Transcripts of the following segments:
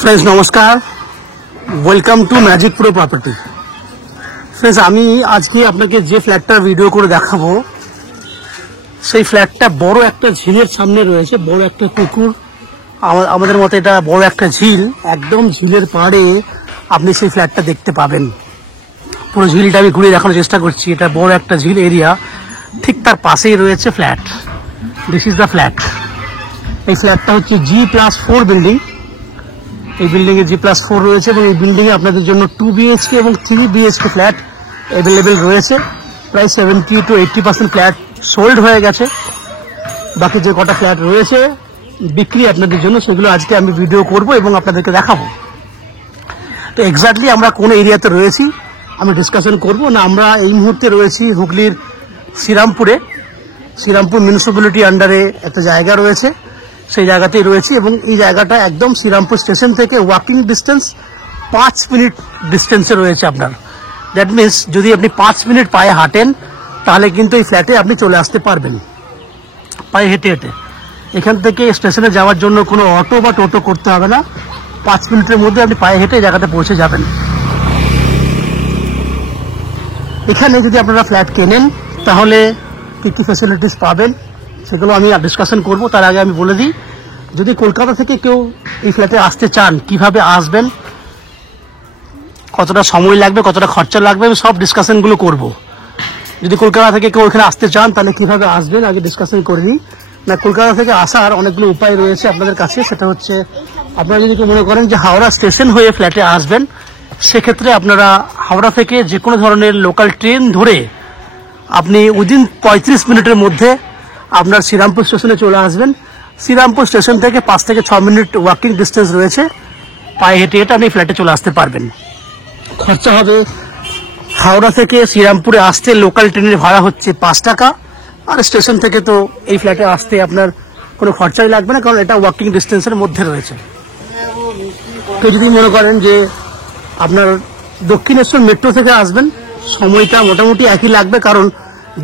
Friends नमस्कार, welcome to magic pro property. Friends আমি আজকে আপনাকে যে ফ্ল্যাটটার ভিডিও করে দেখাবো সেই ফ্ল্যাটটা বড় একটা ঝিলের সামনে রয়েছে। বড় একটা পুকুর, আমাদের মতে এটা বড় একটা ঝিল, একদম ঝিলের পাড়ে আপনি সেই ফ্ল্যাটটা দেখতে পাবেন। পুরো ঝিলটা আমি ঘুরে দেখানোর চেষ্টা করছি। এটা বড় একটা ঝিল এরিয়া, ঠিক তার পাশেই রয়েছে flat. This is the flat. এই ফ্ল্যাটটা হচ্ছে G+4 বিল্ডিং। এই বিল্ডিং এ G+4 রয়েছে এবং এই বিল্ডিং এ আপনাদের জন্য 2 BHK এবং 3 BHK ফ্ল্যাট অ্যাভেলেবেল রয়েছে। প্রায় 70 to 80% ফ্ল্যাট সোল্ড হয়ে গেছে। বাকি যে কটা ফ্ল্যাট রয়েছে বিক্রি আপনাদের জন্য, সেগুলো আজকে আমি ভিডিও করব এবং আপনাদেরকে দেখাবো। তো এক্স্যাক্টলি আমরা কোন এরিয়াতে রয়েছি আমি ডিসকাশন করব না। আমরা এই মুহূর্তে রয়েছি হুগলির শ্রীরামপুরে। শ্রীরামপুর মিউনিসিপ্যালিটি আন্ডারে একটা জায়গা রয়েছে, সেই জায়গাতেই রয়েছি এবং এই জায়গাটা একদম শ্রীরামপুর স্টেশন থেকে ওয়াকিং ডিস্টেন্স 5 মিনিট ডিস্টেন্সে রয়েছে আপনার। দ্যাট মিনস যদি আপনি 5 মিনিট পায়ে হাঁটেন তাহলে কিন্তু এই ফ্ল্যাটে আপনি চলে আসতে পারবেন পায়ে হেঁটে হেঁটে। এখান থেকে স্টেশনে যাওয়ার জন্য কোনো অটো বা টোটো করতে হবে না। 5 মিনিটের মধ্যে আপনি পায়ে হেঁটে এই জায়গাতে পৌঁছে যাবেন। এখানে যদি আপনারা ফ্ল্যাট কেনেন তাহলে কী কী ফ্যাসিলিটিস পাবেন সেগুলো আমি ডিসকাশন করব। তার আগে আমি বলে দিই, যদি কলকাতা থেকে কেউ এই ফ্ল্যাটে আসতে চান কিভাবে আসবেন, কতটা সময় লাগবে, কতটা খরচা লাগবে, আমি সব ডিসকাশনগুলো করব। যদি কলকাতা থেকে কেউ এখানে আসতে চান তাহলে কিভাবে আসবেন আগে ডিসকাশন করে নিই। না, কলকাতা থেকে আসার অনেকগুলো উপায় রয়েছে আপনাদের কাছে। সেটা হচ্ছে, আপনারা যদি মনে করেন যে হাওড়া স্টেশন হয়ে ফ্ল্যাটে আসবেন, সেক্ষেত্রে আপনারা হাওড়া থেকে যে কোনো ধরনের লোকাল ট্রেন ধরে আপনি উইদিন 35 মিনিটের মধ্যে আপনার শ্রীরামপুর স্টেশনে চলে আসবেন। শ্রীরামপুর স্টেশন থেকে 5 থেকে 6 মিনিট ওয়াকিং ডিস্টেন্স রয়েছে, পায়ে হেঁটে হেঁটে আপনি ফ্ল্যাটে চলে আসতে পারবেন। খরচা হবে, হাওড়া থেকে শ্রীরামপুরে আসতে লোকাল ট্রেনের ভাড়া হচ্ছে 5 টাকা, আর স্টেশন থেকে তো এই ফ্ল্যাটে আসতে আপনার কোনো খরচাই লাগবে না, কারণ এটা ওয়াকিং ডিস্টেন্সের মধ্যে রয়েছে। কেউ যদি মনে করেন যে আপনার দক্ষিণেশ্বর মেট্রো থেকে আসবেন, সময়টা মোটামুটি একই লাগবে, কারণ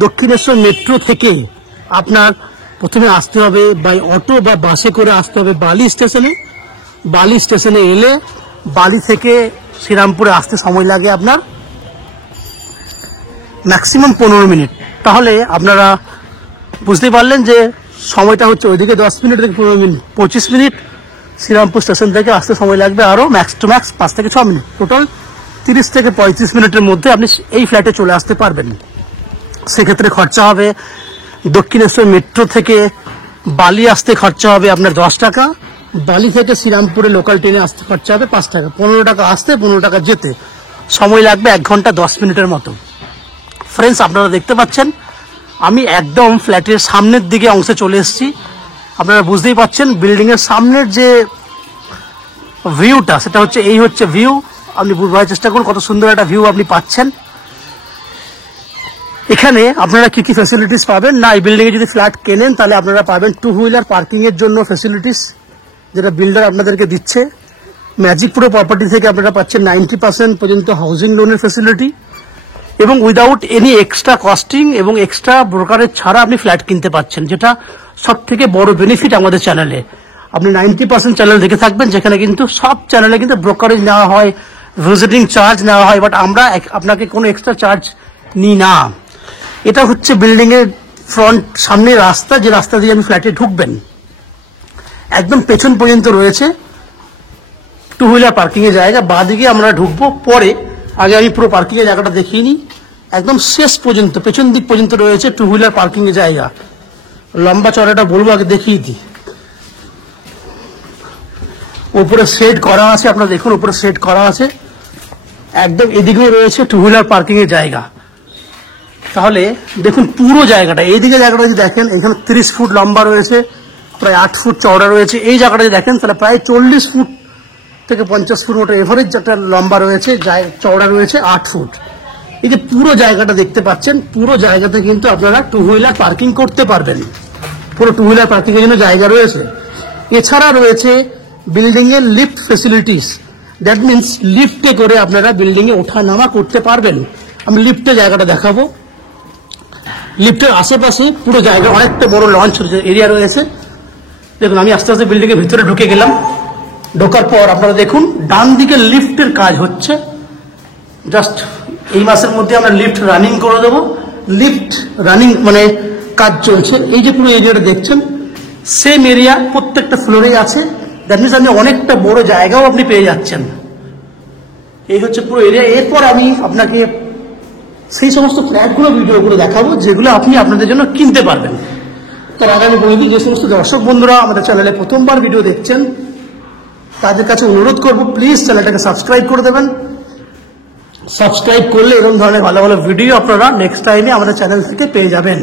দক্ষিণেশ্বর মেট্রো থেকে আপনার প্রথমে আসতে হবে বাই অটো বা বাসে করে আসতে হবে বালি স্টেশনে। বালি স্টেশনে এলে বালি থেকে শ্রীরামপুরে আসতে সময় লাগে আপনার ম্যাক্সিমাম 15 মিনিট। তাহলে আপনারা বুঝতে পারলেন যে সময়টা হচ্ছে ওইদিকে 10 মিনিট থেকে 15 মিনিট, 25 মিনিট। শ্রীরামপুর স্টেশন থেকে আসতে সময় লাগবে আরও ম্যাক্স টু ম্যাক্স 5 থেকে 6 মিনিট। টোটাল 30 থেকে 35 মিনিটের মধ্যে আপনি এই ফ্ল্যাটে চলে আসতে পারবেন। সেক্ষেত্রে খরচা হবে, দক্ষিণেশ্বর মেট্রো থেকে বালি আসতে খরচা হবে আপনার 10 টাকা, বালি থেকে শ্রীরামপুরে লোকাল ট্রেনে আসতে খরচা হবে 5 টাকা। 15 টাকা আসতে, 15 টাকা যেতে, সময় লাগবে 1 ঘন্টা 10 মিনিটের মতো। ফ্রেন্ডস, আপনারা দেখতে পাচ্ছেন আমি একদম ফ্ল্যাটের সামনের দিকে অংশে চলে এসেছি। আপনারা বুঝতেই পাচ্ছেন বিল্ডিং এর সামনের যে ভিউটা, সেটা হচ্ছে এই হচ্ছে ভিউ। আপনি বুঝবার চেষ্টা করুন কত সুন্দর একটা ভিউ আপনি পাচ্ছেন। এখানে আপনারা কি কি ফ্যাসিলিটিস পাবেন না, এই বিল্ডিং এ যদি ফ্ল্যাট কেনেন তাহলে আপনারা পাবেন 2 হুইলার পার্কিং এর জন্য ফ্যাসিলিটিস, যেটা বিল্ডার আপনাদেরকে দিচ্ছে। ম্যাজিক প্রো প্রপার্টি থেকে আপনারা পাচ্ছেন 90% পর্যন্ত হাউজিং লোনের ফ্যাসিলিটি এবং উইদাউট এনি এক্সট্রা কস্টিং এবং এক্সট্রা ব্রোকারেজ ছাড়া আপনি ফ্ল্যাট কিনতে পাচ্ছেন, যেটা সব থেকে বড় বেনিফিট আমাদের চ্যানেলে। আপনি 90% চ্যানেল দেখে থাকবেন, যেখানে কিন্তু সব চ্যানেলে কিন্তু ব্রোকারেজ নেওয়া হয়, ভিজিটিং চার্জ নেওয়া হয়, বাট আমরা আপনাকে কোনো এক্সট্রা চার্জ নিই না। এটা হচ্ছে বিল্ডিং এর ফ্রন্ট, সামনের রাস্তা, যে রাস্তা দিয়ে আমি ফ্ল্যাটে ঢুকবেন। একদম পেছন পর্যন্ত রয়েছে 2 হুইলার পার্কিং এর জায়গা। বাঁদিকে আমরা ঢুকবো পরে, আগে আমি পুরো পার্কিং এর জায়গাটা দেখিয়ে নিই। একদম শেষ পর্যন্ত পেছন দিক পর্যন্ত রয়েছে 2 হুইলার পার্কিং এর জায়গা। লম্বা চড়াটা বলবো, আগে দেখিয়ে দিই। উপরে শেড করা আছে, আপনারা দেখুন উপরে শেড করা আছে। একদম এদিকেও রয়েছে 2 হুইলার পার্কিং এর জায়গা। তাহলে দেখুন পুরো জায়গাটা, এইদিকে জায়গাটা যদি দেখেন, এখানে 30 ফুট লম্বা রয়েছে, প্রায় 8 ফুট চওড়া রয়েছে। এই জায়গাটা যদি দেখেন তাহলে প্রায় 40 ফুট থেকে 50 ফুট মতো এভারেজ একটা লম্বা রয়েছে, চওড়া রয়েছে 8 ফুট। এই যে পুরো জায়গাটা দেখতে পাচ্ছেন, পুরো জায়গাতে কিন্তু আপনারা 2 হুইলার পার্কিং করতে পারবেন। পুরো 2 হুইলার পার্কিং এর জন্য জায়গা রয়েছে। এছাড়া রয়েছে বিল্ডিং এর লিফট ফেসিলিটিস। দ্যাট মিনস লিফটে করে আপনারা বিল্ডিং এ ওঠা নামা করতে পারবেন। আমি লিফটে জায়গাটা দেখাবো। লিফটের আশেপাশে পুরো জায়গা অনেকটা বড় লঞ্চ এরিয়া রয়েছে। দেখুন আমি আস্তে আস্তে বিল্ডিং এর ভিতরে ঢুকে গেলাম। ঢোকার পর আপনারা দেখুন ডান দিকে লিফটের কাজ হচ্ছে। জাস্ট এই মাসের মধ্যে আমরা লিফট রানিং করে দেবো। লিফট রানিং মানে কাজ চলছে। এই যে পুরো এরিয়াটা দেখছেন সেম এরিয়া প্রত্যেকটা ফ্লোরেই আছে। দ্যাট মিনস আপনি অনেকটা বড় জায়গাও আপনি পেয়ে যাচ্ছেন। এই হচ্ছে পুরো এরিয়া। এরপর আমি আপনাকে সেই সমস্ত ফ্ল্যাটগুলো ভিডিওগুলো দেখাবো যেগুলো আপনি আপনাদের জন্য কিনতে পারবেন। তার আগে আমি বলে দিই, যে সমস্ত দর্শক বন্ধুরা আমাদের চ্যানেলে প্রথমবার ভিডিও দেখছেন তাদের কাছে অনুরোধ করবো প্লিজ চ্যানেলটাকে সাবস্ক্রাইব করে দেবেন। সাবস্ক্রাইব করলে এরকম ধরনের ভালো ভালো ভিডিও আপনারা নেক্সট টাইমে আমাদের চ্যানেল থেকে পেয়ে যাবেন।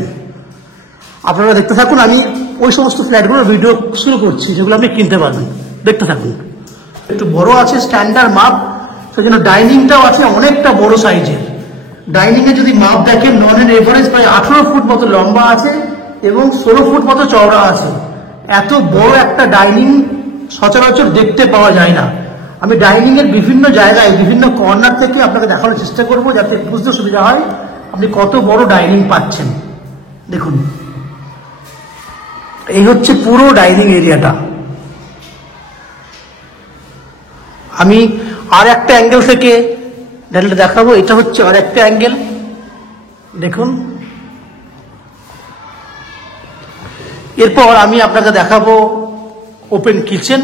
আপনারা দেখতে থাকুন, আমি ওই সমস্ত ফ্ল্যাটগুলোর ভিডিও শুরু করছি যেগুলো আপনি কিনতে পারবেন। দেখতে থাকুন। একটু বড় আছে, স্ট্যান্ডার্ড মাপ, সেজন্য ডাইনিংটাও আছে অনেকটা বড় সাইজের। ডাইনিং এ যদি মাপ দেখেন নন এর এভারেজ প্রায় 18 ফুট মতো লম্বা আছে এবং 16 ফুট মতো চওড়া আছে। এত বড় একটা ডাইনিং সচরাচর দেখতে পাওয়া যায় না। আমি ডাইনিং এর বিভিন্ন জায়গায় বিভিন্ন কর্নার থেকে আপনাকে দেখানোর চেষ্টা করব যাতে বুঝতে সুবিধা হয় আপনি কত বড় ডাইনিং পাচ্ছেন। দেখুন, এই হচ্ছে পুরো ডাইনিং এরিয়াটা। আমি আর একটা অ্যাঙ্গেল থেকে ডাইনিংটা দেখাবো। এটা হচ্ছে আর একটা অ্যাঙ্গেল, দেখুন। এরপর আমি আপনাকে দেখাবো ওপেন কিচেন।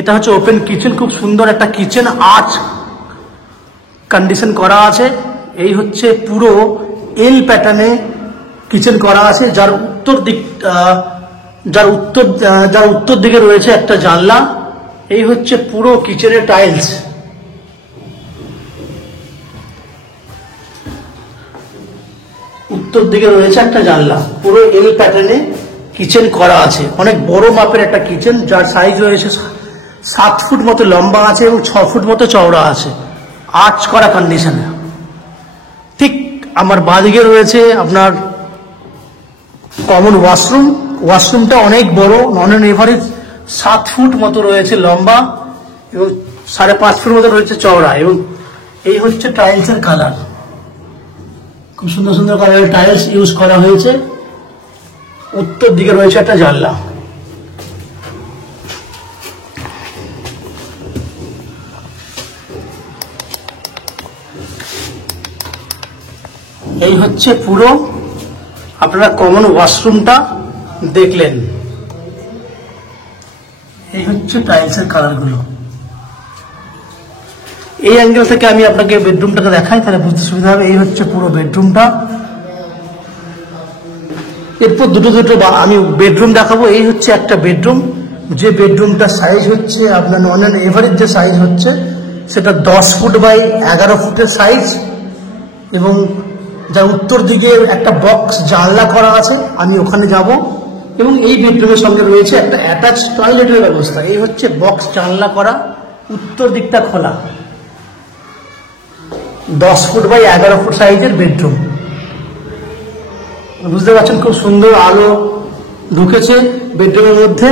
এটা হচ্ছে ওপেন কিচেন, খুব সুন্দর একটা কিচেন, আর্চ কন্ডিশন করা আছে। এই হচ্ছে পুরো এল প্যাটার্নে কিচেন করা আছে, যার উত্তর দিকে রয়েছে একটা জানলা। এই হচ্ছে পুরো কিচেনের টাইলস। উত্তর দিকে রয়েছে একটা জানলা, পুরো এল প্যাটার্নে কিচেন করা আছে। অনেক বড় মাপের একটা কিচেন, যার সাইজ রয়েছে 7 ফুট মতো লম্বা আছে এবং 6 ফুট মতো চওড়া আছে, আর্চ করা কন্ডিশনে। ঠিক আমার বাঁদিকে রয়েছে আপনার কমন ওয়াশরুম। ওয়াশরুমটা অনেক বড়, নন অন এভারেজ 7 ফুট মতো রয়েছে লম্বা এবং 5.5 ফুট মতো রয়েছে চওড়া। এবং এই হচ্ছে টাইলসের কালার, খুব সুন্দর সুন্দর কালারের টাইলস ইউজ করা হয়েছে। উত্তর দিকে রয়েছে একটা জানলা। এই হচ্ছে পুরো আপনারা কমন ওয়াশরুমটা দেখলেন। এই হচ্ছে টাইলসের কালারগুলো। এই অ্যাঙ্গেল থেকে আমি আপনাকে বেডরুমটাকে দেখাই, তাহলে বুঝতে সুবিধা হবে। এই হচ্ছে পুরো বেডরুমটা। এরপর দুটো আমি বেডরুম দেখাবো। এই হচ্ছে একটা বেডরুম, যে বেডরুমটার সাইজ হচ্ছে আপনার নন অ্যান্ড এভারেজ যে সাইজ হচ্ছে সেটা 10 ফুট বাই 11 ফুটের সাইজ এবং যার উত্তর দিকে একটা বক্স জানলা করা আছে, আমি ওখানে যাব। এবং এই বেডরুমের সঙ্গে রয়েছে একটা অ্যাটাচ টয়লেটের ব্যবস্থা। এই হচ্ছে বক্স জানলা করা, উত্তর দিকটা খোলা, 10 ফুট বাই 11 ফুট সাইজের বেডরুম। বুঝতে পারছেন, খুব সুন্দর আলো ঢুকেছে বেডরুমের মধ্যে।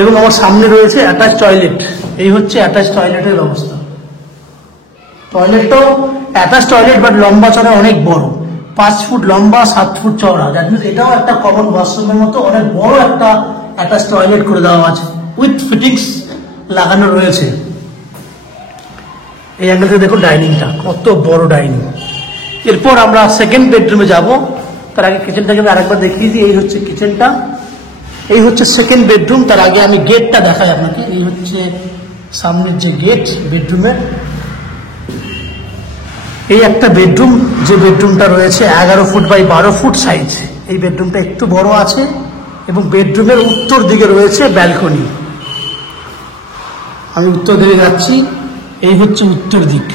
এবং আমার সামনে রয়েছে অ্যাটাচ টয়লেট। এই হচ্ছে অ্যাটাচ টয়লেটের ব্যবস্থা। টয়লেটটাও অ্যাটাচ টয়লেট, বাট লম্বা চড়া অনেক বড়, 5 ফুট লম্বা, 7 ফুট চওড়া। দ্যাট মিনস এটাও একটা কমন ওয়াশরুমের মতো অনেক বড় একটা অ্যাটাচ টয়লেট করে দেওয়া আছে, উইথ ফিটিংস লাগানো রয়েছে। এই অ্যাঙ্গেল থেকে দেখুন ডাইনিংটা, কত বড় ডাইনিং। এরপর আমরা সেকেন্ড বেডরুমে যাব। তার আগে কিচেনটাকে আমি আরেকবার দেখিয়ে দিই। এই হচ্ছে কিচেনটা, এই হচ্ছে সেকেন্ড বেডরুম। তার আগে আমি গেটটা দেখাই আপনাকে। এই হচ্ছে সামনের যে গেট বেডরুমের। এই একটা বেডরুম, যে বেডরুমটা রয়েছে 11 ফুট বাই 12 ফুট সাইজ। এই বেডরুমটা একটু বড় আছে এবং বেডরুমের উত্তর দিকে রয়েছে ব্যালকনি। আমি উত্তর দিকে যাচ্ছি। এই হচ্ছে উত্তর দিক,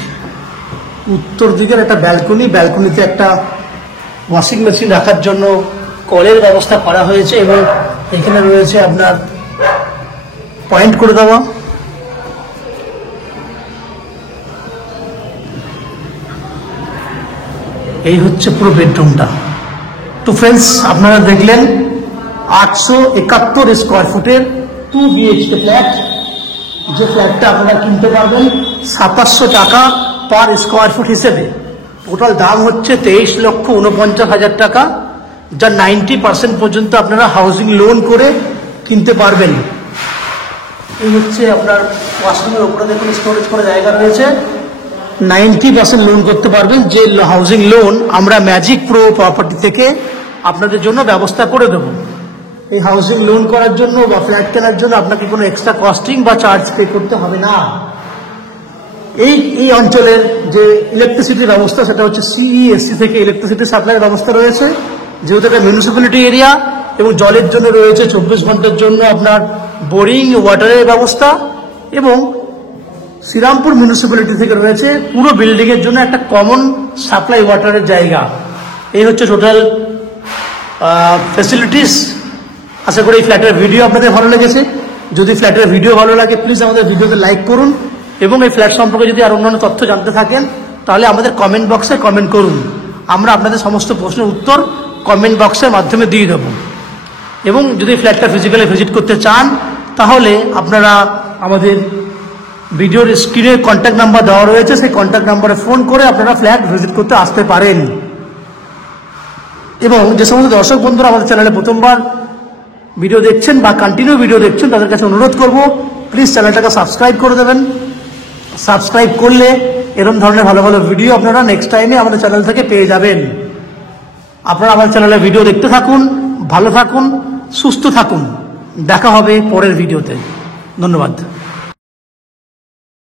উত্তর দিকের একটা ব্যালকনি। ব্যালকনিতে একটা ওয়াশিং মেশিন রাখার জন্য কলের ব্যবস্থা করা হয়েছে এবং এখানে রয়েছে আপনার পয়েন্ট করে দেওয়া। এই হচ্ছে পুরো বেডরুমটা। তো ফ্রেন্ডস, আপনারা দেখলেন 871 স্কোয়ার ফুটের 2 BHK ফ্ল্যাট। যে ফ্ল্যাটটা আপনারা কিনতে পারবেন 2700 টাকা পার স্কোয়ার ফুট হিসেবে। টোটাল দাম হচ্ছে 23,49,000 টাকা। যা 90% পর্যন্ত আপনারা হাউজিং লোন করে কিনতে পারবেন। এই হচ্ছে আপনার ওয়াশরুমের উপরে দেখুন স্টোরেজ করে জায়গা রয়েছে, 90% লোন করতে পারবেন, যে হাউজিং লোন আমরা ম্যাজিক প্রো প্রপার্টি থেকে আপনাদের জন্য ব্যবস্থা করে দেব। এই হাউজিং লোন করার জন্য বা ফ্ল্যাট কেনার জন্য আপনাকে কোনো এক্সট্রা কস্টিং বা চার্জ পে করতে হবে না। এই অঞ্চলের যে ইলেকট্রিসিটির ব্যবস্থা সেটা হচ্ছে সিইএসসি থেকে ইলেকট্রিসিটি সাপ্লাইয়ের ব্যবস্থা রয়েছে, যেহেতু এটা মিউনিসিপ্যালিটি এরিয়া, এবং জলের জন্য রয়েছে 24 ঘন্টার জন্য আপনার বোরিং ওয়াটারের ব্যবস্থা, এবং শ্রীরামপুর মিউনিসিপ্যালিটি থেকে রয়েছে পুরো বিল্ডিং এর জন্য একটা কমন সাপ্লাই ওয়াটারের জায়গা। এই হচ্ছে টোটাল ফ্যাসিলিটিস। আশা করি এই ফ্ল্যাটের ভিডিও আপনাদের ভালো লেগেছে। যদি ফ্ল্যাটের ভিডিও ভালো লাগে প্লিজ আমাদের ভিডিওতে লাইক করুন, এবং এই ফ্ল্যাট সম্পর্কে যদি আর অন্যান্য তথ্য জানতে থাকেন তাহলে আমাদের কমেন্ট বক্সে কমেন্ট করুন। আমরা আপনাদের সমস্ত প্রশ্নের উত্তর কমেন্ট বক্সের মাধ্যমে দিয়ে দেব। এবং যদি ফ্ল্যাটটা ফিজিক্যালি ভিজিট করতে চান তাহলে আপনারা আমাদের ভিডিওর স্ক্রিনে কন্ট্যাক্ট নাম্বার দেওয়া রয়েছে, সেই কন্ট্যাক্ট নাম্বারে ফোন করে আপনারা ফ্ল্যাট ভিজিট করতে আসতে পারেন। এবং যে সমস্ত দর্শক বন্ধুরা আমাদের চ্যানেলে প্রথমবার ভিডিও দেখছেন বা কন্টিনিউ ভিডিও দেখছেন তাদের কাছে অনুরোধ করব প্লিজ চ্যানেলটাকে সাবস্ক্রাইব করে দেবেন। সাবস্ক্রাইব করলে এরকম ধরনের ভালো ভালো ভিডিও আপনারা নেক্সট টাইমে আমাদের চ্যানেল থেকে পেয়ে যাবেন। আপনারা আমাদের চ্যানেলে ভিডিও দেখতে থাকুন, ভালো থাকুন, সুস্থ থাকুন। দেখা হবে পরের ভিডিওতে। ধন্যবাদ।